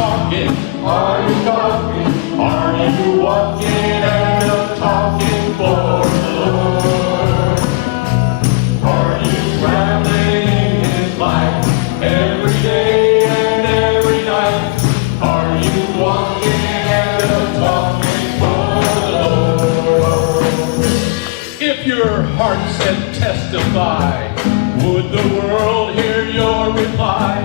talking? Are you talking? Are you walking and talking for the Lord? Are you traveling in His life every day and every night? Are you walking and talking for the Lord? If your heart said testify, would the world hear your reply?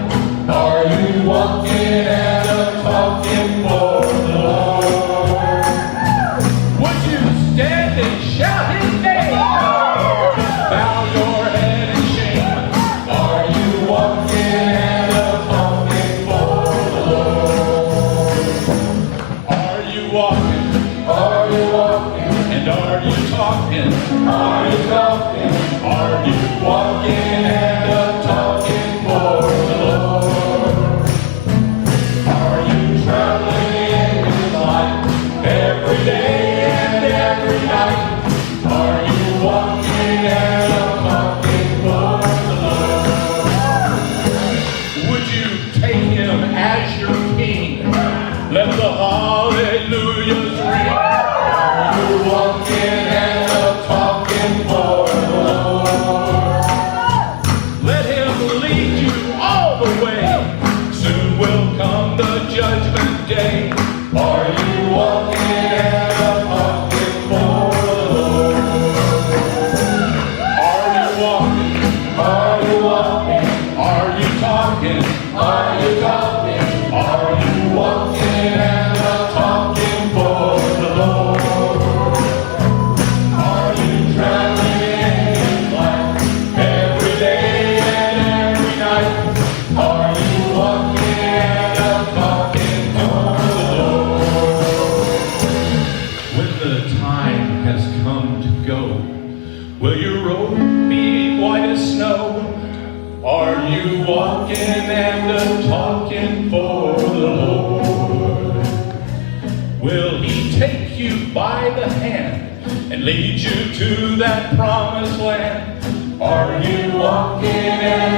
Are you walking and talking for the Lord? Would you stand and shout His name? Bow your head in shame. Are you walking and talking for the Lord? Are you walking? Are you walking? And are you talking? Are you talking? Are you walking and talking for the Lord? Are you traveling in His life every day and every night? Are you walking and talking for the Lord? Would you take Him as your King? Let the hallelujahs ring. Are you walking and talking for the Lord? Let Him lead you all the way. Soon will come the judgment day. Are you walking and talking for the Lord? Are you walking? Are you walking? Are you talking? Are you talking? Are you walking and talking for the Lord? Are you traveling in His life every day and every night? Are you walking and talking for the Lord? When the time has come to go, will your road be white as snow? Are you walking and talking for the Lord? Will He take you by the hand and lead you to that promised land? Are you walking and